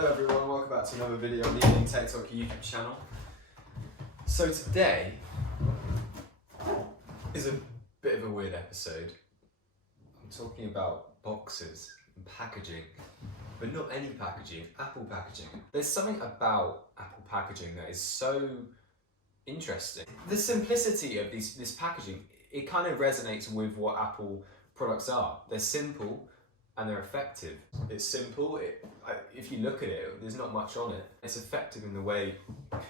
Hello everyone, welcome back to another video on the Evening Tech Talk YouTube channel. So today is a bit of a weird episode. I'm talking about boxes and packaging, but not any packaging, Apple packaging. There's something about Apple packaging that is so interesting. The simplicity of this packaging, it kind of resonates with what Apple products are. They're simple and they're effective. It's simple, if you look at it, there's not much on it. It's effective in the way that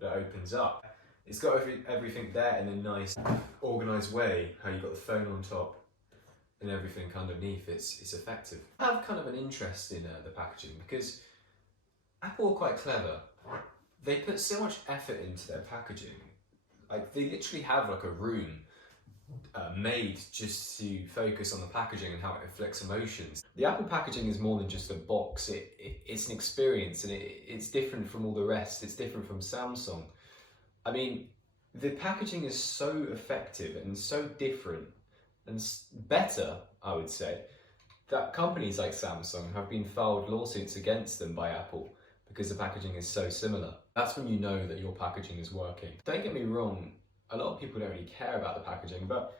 it opens up. It's got everything there in a nice, organised way, how you've got the phone on top and everything underneath. It's effective. I have kind of an interest in the packaging because Apple are quite clever. They put so much effort into their packaging. Like, they literally have like a room made just to focus on the packaging and how it inflicts emotions. The Apple packaging is more than just a box. It's an experience, and it's different from all the rest. It's different from Samsung. I mean, the packaging is so effective and so different and better, I would say, that companies like Samsung have been filed lawsuits against them by Apple because the packaging is so similar. That's when you know that your packaging is working. Don't get me wrong, a lot of people don't really care about the packaging, but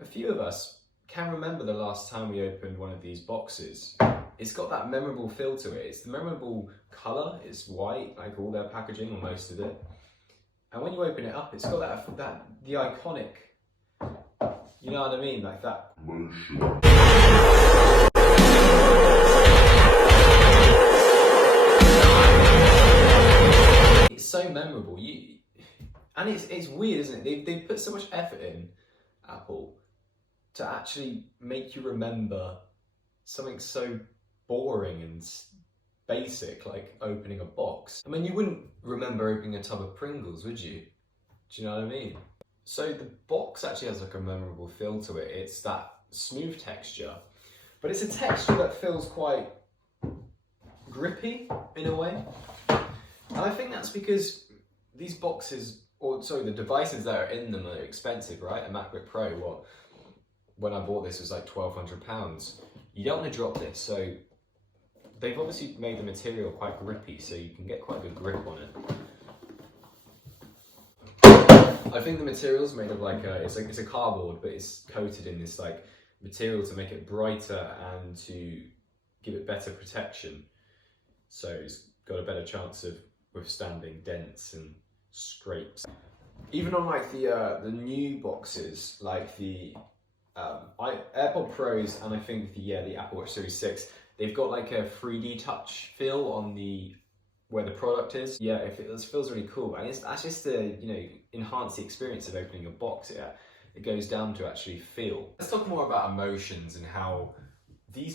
a few of us can remember the last time we opened one of these boxes. It's got that memorable feel to it. It's the memorable colour. It's white, like all their packaging, or most of it. And when you open it up, it's got the iconic, you know what I mean, like that motion. It's so memorable. And it's weird, isn't it? They put so much effort in, Apple, to actually make you remember something so boring and basic, like opening a box. I mean, you wouldn't remember opening a tub of Pringles, would you? Do you know what I mean? So the box actually has like a memorable feel to it. It's that smooth texture, but it's a texture that feels quite grippy in a way. And I think that's because these boxes, the devices that are in them are expensive, right? A MacBook Pro, when I bought this was like £1,200. You don't want to drop this, so they've obviously made the material quite grippy, so you can get quite a good grip on it. I think the material's made of it's a cardboard, but it's coated in this like material to make it brighter and to give it better protection. So it's got a better chance of withstanding dents and scrapes. Even on like the new boxes, like the AirPod Pros, and I think the Apple Watch Series 6, they've got like a 3D touch feel on where the product is. Yeah, it feels really cool, and that's just to enhance the experience of opening a box. It goes down to actually feel. Let's talk more about emotions and how the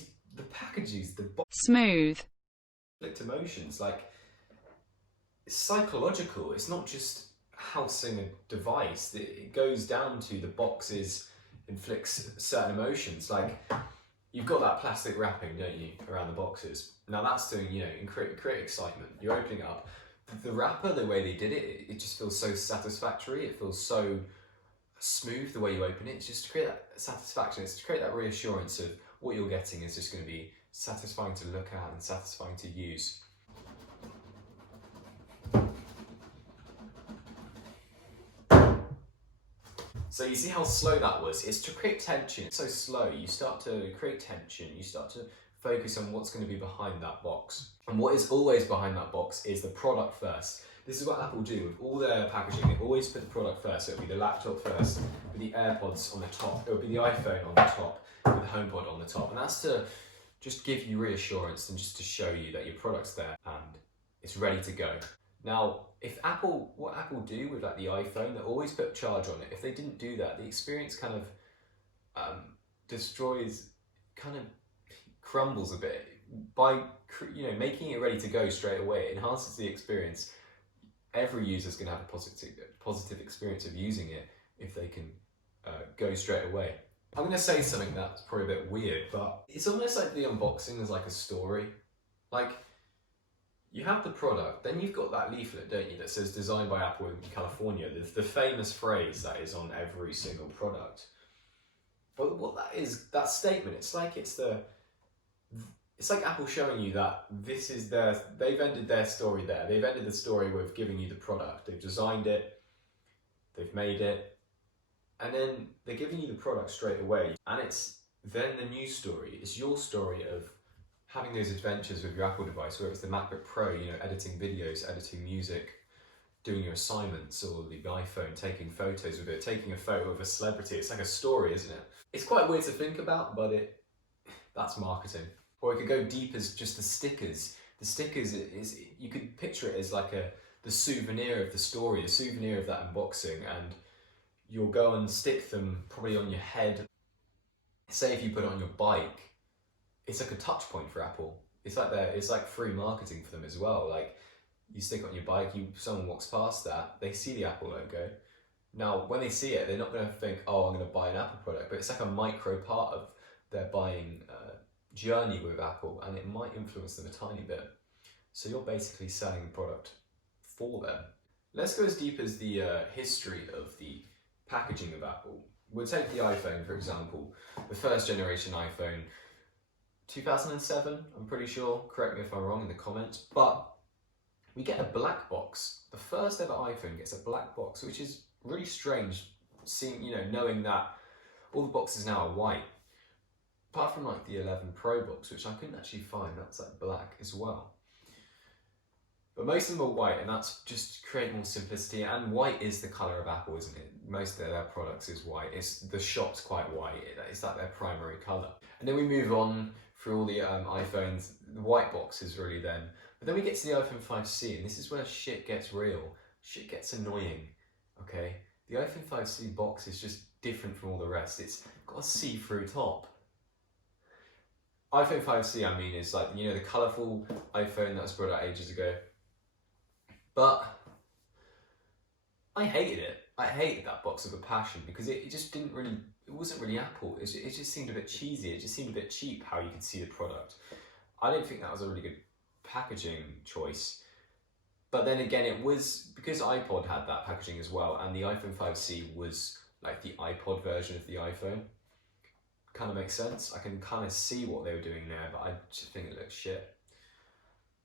packages, the box smooth inflict emotions. Like, it's psychological. It's not just housing a device. It goes down to the boxes inflicts certain emotions. Like, you've got that plastic wrapping, don't you, around the boxes. Now that's doing, create excitement. You're opening it up. The wrapper, the way they did it, it just feels so satisfactory. It feels so smooth the way you open it. It's just to create that satisfaction. It's to create that reassurance of what you're getting is just going to be satisfying to look at and satisfying to use. So you see how slow that was? It's to create tension. It's so slow. You start to create tension. You start to focus on what's going to be behind that box. And what is always behind that box is the product first. This is what Apple do with all their packaging. They always put the product first. So it'll be the laptop first, with the AirPods on the top. It'll be the iPhone on the top, with the HomePod on the top. And that's to just give you reassurance and just to show you that your product's there and it's ready to go. Now, what Apple do with like the iPhone, they always put charge on it. If they didn't do that, the experience kind of crumbles a bit. By making it ready to go straight away, it enhances the experience. Every user's going to have a positive experience of using it if they can go straight away. I'm going to say something that's probably a bit weird, but it's almost like the unboxing is like a story. Like, you have the product, then you've got that leaflet, don't you, that says designed by Apple in California. There's the famous phrase that is on every single product. But what that is, that statement, it's like it's it's like Apple showing you that this is they've ended their story there. They've ended the story with giving you the product. They've designed it, they've made it, and then they're giving you the product straight away. And it's then the new story. It's your story of having those adventures with your Apple device, whether it's the MacBook Pro, editing videos, editing music, doing your assignments, or the iPhone, taking photos with it, taking a photo of a celebrity. It's like a story, isn't it? It's quite weird to think about, but that's marketing. Or it could go deep as just the stickers. The stickers is you could picture it as like the souvenir of the story, a souvenir of that unboxing, and you'll go and stick them probably on your head. Say if you put it on your bike, it's like a touch point for Apple. It's like free marketing for them as well. Like you stick it on your bike, someone walks past that, they see the Apple logo. Now, when they see it, they're not going to think, oh, I'm going to buy an Apple product, but it's like a micro part of their buying journey with Apple, and it might influence them a tiny bit. So you're basically selling the product for them. Let's go as deep as the history of the packaging of Apple. We'll take the iPhone, for example, the first generation iPhone, 2007, I'm pretty sure, correct me if I'm wrong in the comments, but we get a black box. The first ever iPhone gets a black box, which is really strange, seeing, knowing that all the boxes now are white. Apart from like the 11 Pro box, which I couldn't actually find, that's like black as well. But most of them are white, and that's just to create more simplicity, and white is the colour of Apple, isn't it? Most of their products is white. The shop's quite white, it's like their primary colour. And then we move on through all the iPhones, the white box is really then. But then we get to the iPhone 5C, and this is where shit gets real. Shit gets annoying, okay? The iPhone 5C box is just different from all the rest. It's got a see-through top. iPhone 5C, I mean, is like, the colourful iPhone that was brought out ages ago. But I hated it. I hated that box with a passion, because it just it wasn't really Apple. It just seemed a bit cheesy. It just seemed a bit cheap how you could see the product. I didn't think that was a really good packaging choice. But then again, it was because iPod had that packaging as well, and the iPhone 5C was like the iPod version of the iPhone. Kind of makes sense. I can kind of see what they were doing there, but I just think it looks shit.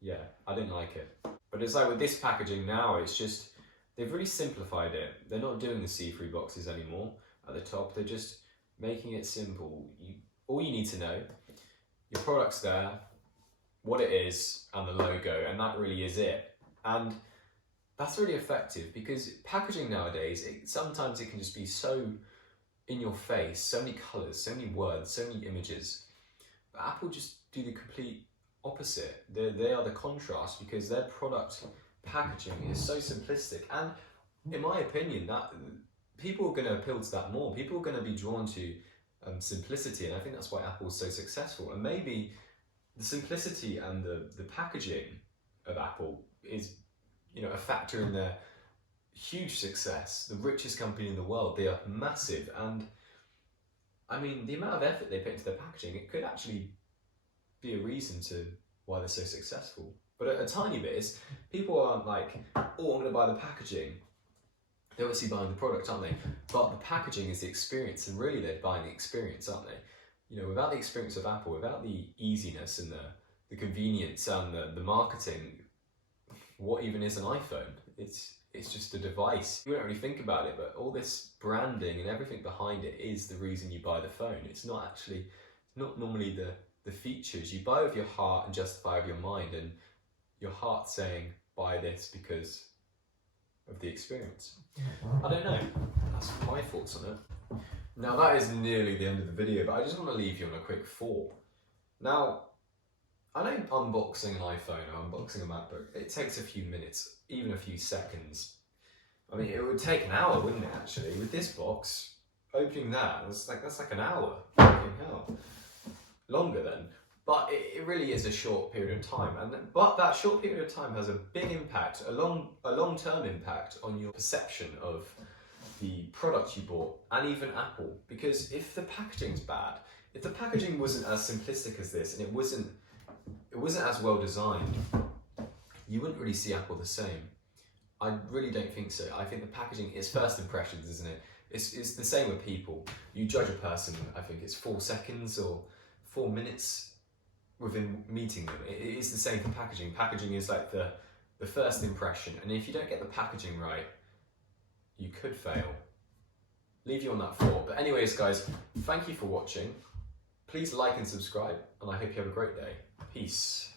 Yeah, I didn't like it. But it's like with this packaging now, it's just, they've really simplified it. They're not doing the see-through boxes anymore at the top. They're just making it simple. All you need to know, your product's there, what it is, and the logo, and that really is it. And that's really effective, because packaging nowadays, sometimes it can just be so in your face, so many colours, so many words, so many images. But Apple just do the complete opposite. They are the contrast, because their product packaging is so simplistic, and in my opinion, that people are going to appeal to that more. People are going to be drawn to simplicity, and I think that's why Apple is so successful. And maybe the simplicity and the packaging of Apple is a factor in their huge success. The richest company in the world, they are massive, and I mean, the amount of effort they put into their packaging, it could actually be a reason to why they're so successful. But a tiny bit is, people aren't like, oh, I'm going to buy the packaging. They're obviously buying the product, aren't they? But the packaging is the experience, and really they're buying the experience, aren't they? Without the experience of Apple, without the easiness and the convenience and the marketing, what even is an iPhone? It's just a device. You don't really think about it, but all this branding and everything behind it is the reason you buy the phone. It's not normally the features. You buy with your heart and justify with your mind, and your heart saying, buy this because of the experience. I don't know. That's my thoughts on it. Now that is nearly the end of the video, but I just want to leave you on a quick thought. Now, I know unboxing an iPhone or unboxing a MacBook, it takes a few minutes, even a few seconds. I mean, it would take an hour, wouldn't it, actually? With this box, opening that's like an hour. Fucking hell. Longer then. But it really is a short period of time. But that short period of time has a big impact, a long-term impact on your perception of the product you bought, and even Apple. Because if the packaging's bad, if the packaging wasn't as simplistic as this, and it wasn't as well designed, you wouldn't really see Apple the same. I really don't think so. I think the packaging is first impressions, isn't it? It's the same with people. You judge a person, I think it's 4 seconds or 4 minutes within meeting them. It is the same for packaging. Packaging is like the first impression, and if you don't get the packaging right, you could fail. Leave you on that thought. But anyways, guys, thank you for watching. Please like and subscribe, and I hope you have a great day. Peace.